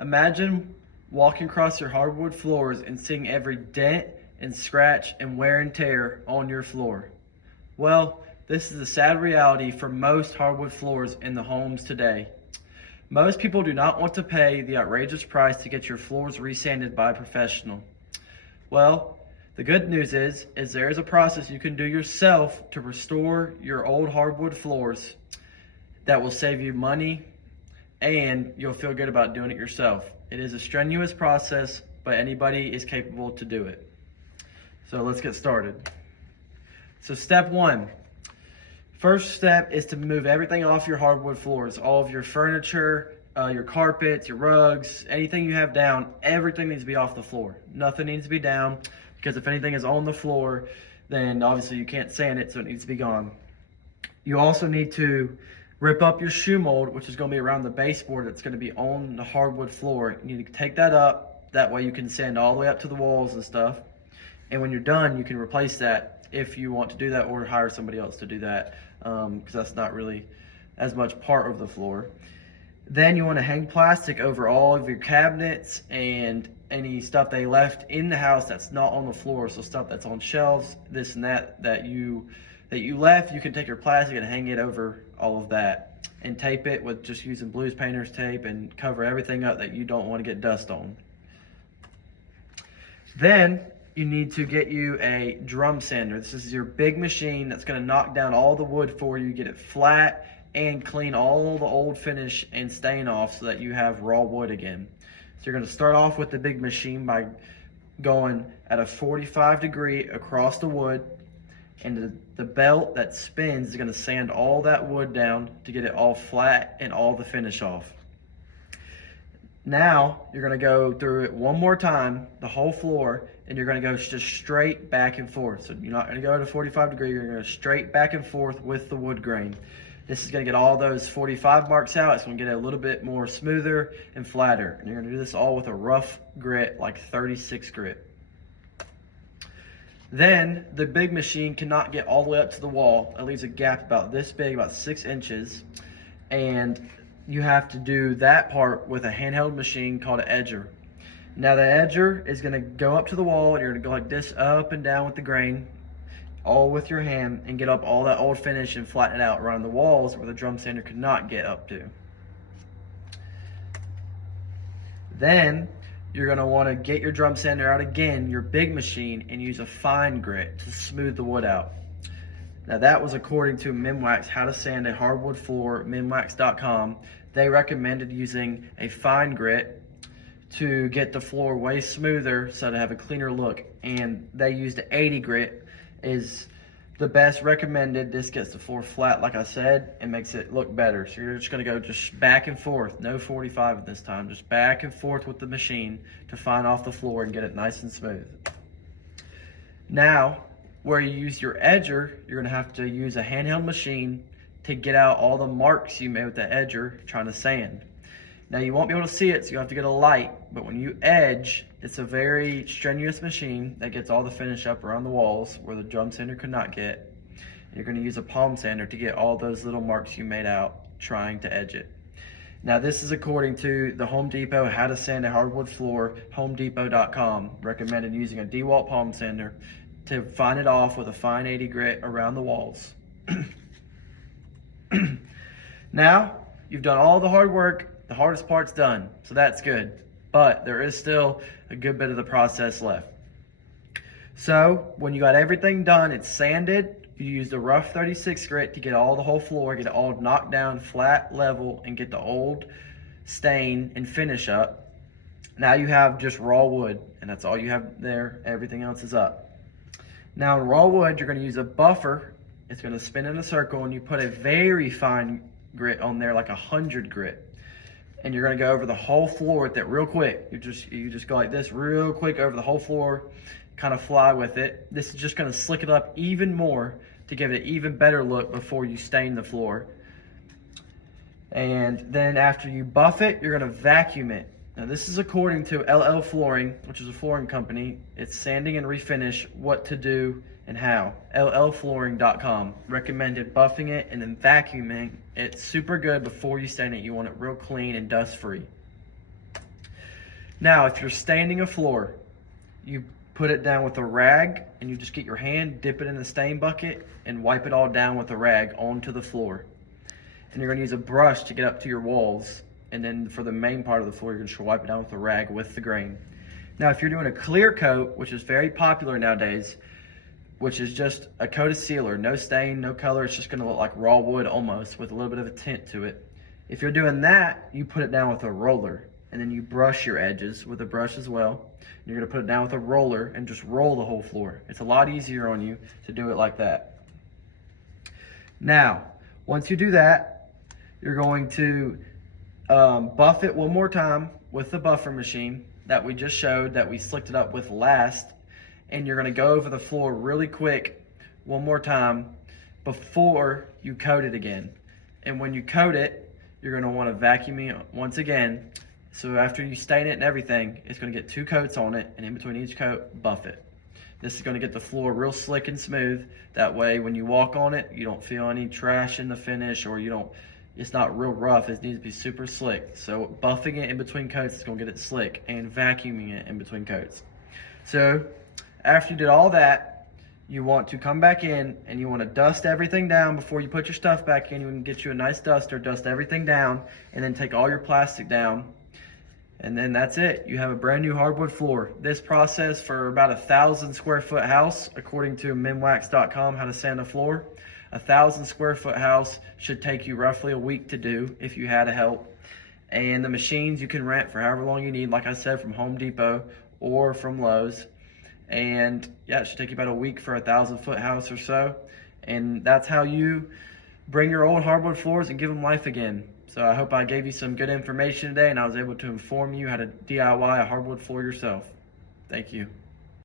Imagine walking across your hardwood floors and seeing every dent and scratch and wear and tear on your floor. Well, this is the sad reality for most hardwood floors in the homes today. Most people do not want to pay the outrageous price to get your floors resanded by a professional. Well, the good news is there is a process you can do yourself to restore your old hardwood floors that will save you money and you'll feel good about doing it yourself. It is a strenuous process, but anybody is capable to do it. So let's get started. So step one. First step is to move everything off your hardwood floors. All of your furniture, your carpets, your rugs, anything you have down, everything needs to be off the floor. Nothing needs to be down, because if anything is on the floor, then obviously you can't sand it, so it needs to be gone. You also need to rip up your shoe mold, which is going to be around the baseboard that's going to be on the hardwood floor. You need to take that up. That way you can sand all the way up to the walls and stuff. And when you're done, you can replace that if you want to do that, or hire somebody else to do that, because that's not really as much part of the floor. Then you want to hang plastic over all of your cabinets and any stuff they left in the house that's not on the floor. So stuff that's on shelves, this and that you left, you can take your plastic and hang it over all of that and tape it with just using blues painter's tape and cover everything up that you don't want to get dust on. Then you need to get you a drum sander. This is your big machine that's going to knock down all the wood for you, get it flat, and clean all the old finish and stain off so that you have raw wood again. So you're going to start off with the big machine by going at a 45 degree across the wood, and the belt that spins is going to sand all that wood down to get it all flat and all the finish off. Now you're going to go through it one more time, the whole floor, and you're going to go just straight back and forth. So you're not going to go to 45 degree, you're going to go straight back and forth with the wood grain. This is going to get all those 45 marks out. It's going to get it a little bit more smoother and flatter. And you're going to do this all with a rough grit, like 36 grit. Then the big machine cannot get all the way up to the wall. It leaves a gap about this big, about 6 inches. And you have to do that part with a handheld machine called an edger. Now the edger is going to go up to the wall, and you're going to go like this up and down with the grain, all with your hand, and get up all that old finish and flatten it out around the walls where the drum sander could not get up to. Then you're going to want to get your drum sander out again, your big machine, and use a fine grit to smooth the wood out. Now that was according to Minwax, How to Sand a Hardwood Floor, minwax.com. They recommended using a fine grit to get the floor way smoother, so to have a cleaner look. And they used 80 grit is the best recommended. This gets the floor flat, like I said, and makes it look better. So you're just going to go just back and forth, no 45 at this time, just back and forth with the machine to fine off the floor and get it nice and smooth. Now, where you use your edger, you're going to have to use a handheld machine to get out all the marks you made with the edger trying to sand. Now you won't be able to see it, so you have to get a light, but when you edge, it's a very strenuous machine that gets all the finish up around the walls where the drum sander could not get. And you're going to use a palm sander to get all those little marks you made out trying to edge it. Now this is according to the Home Depot, How to Sand a Hardwood Floor, homedepot.com, recommended using a DeWalt palm sander to fine it off with a fine 80 grit around the walls. Now you've done all the hard work. The hardest part's done, so that's good. But there is still a good bit of the process left. So when you got everything done, it's sanded. You used a rough 36 grit to get all the whole floor, get it all knocked down, flat, level, and get the old stain and finish up. Now you have just raw wood, and that's all you have there. Everything else is up. Now in raw wood, you're going to use a buffer. It's going to spin in a circle, and you put a very fine grit on there, like 100 grit. And you're going to go over the whole floor with it real quick. You just go like this real quick over the whole floor, kind of fly with it. This is just going to slick it up even more to give it an even better look before you stain the floor. And then after you buff it, you're going to vacuum it. Now this is according to LL Flooring, which is a flooring company. It's sanding and refinish, what to do and how. llflooring.com. Recommended buffing it and then vacuuming it super good before you stain it. You want it real clean and dust free. Now, if you're staining a floor, you put it down with a rag and you just get your hand, dip it in the stain bucket and wipe it all down with a rag onto the floor. And you're gonna use a brush to get up to your walls. And then for the main part of the floor, you're gonna just wipe it down with a rag with the grain. Now, if you're doing a clear coat, which is very popular nowadays, which is just a coat of sealer, no stain, no color, it's just gonna look like raw wood almost with a little bit of a tint to it. If you're doing that, you put it down with a roller and then you brush your edges with a brush as well. You're gonna put it down with a roller and just roll the whole floor. It's a lot easier on you to do it like that. Now, once you do that, you're going to buff it one more time with the buffer machine that we just showed, that we slicked it up with last. And you're gonna go over the floor really quick one more time before you coat it again. And when you coat it, you're gonna wanna vacuum it once again. So after you stain it and everything, it's gonna get 2 coats on it, and in between each coat, buff it. This is gonna get the floor real slick and smooth. That way, when you walk on it, you don't feel any trash in the finish, or it's not real rough. It needs to be super slick. So buffing it in between coats is gonna get it slick, and vacuuming it in between coats. So after you did all that, you want to come back in and you want to dust everything down before you put your stuff back in. You can get you a nice duster, dust everything down, and then take all your plastic down. And then that's it. You have a brand new hardwood floor. This process for about 1,000 square foot house, according to minwax.com, how to sand a floor. 1,000 square foot house should take you roughly a week to do if you had help. And the machines you can rent for however long you need, like I said, from Home Depot or from Lowe's. And yeah, it should take you about a week for a 1,000-foot house or so. And that's how you bring your old hardwood floors and give them life again. So I hope I gave you some good information today and I was able to inform you how to DIY a hardwood floor yourself. Thank you.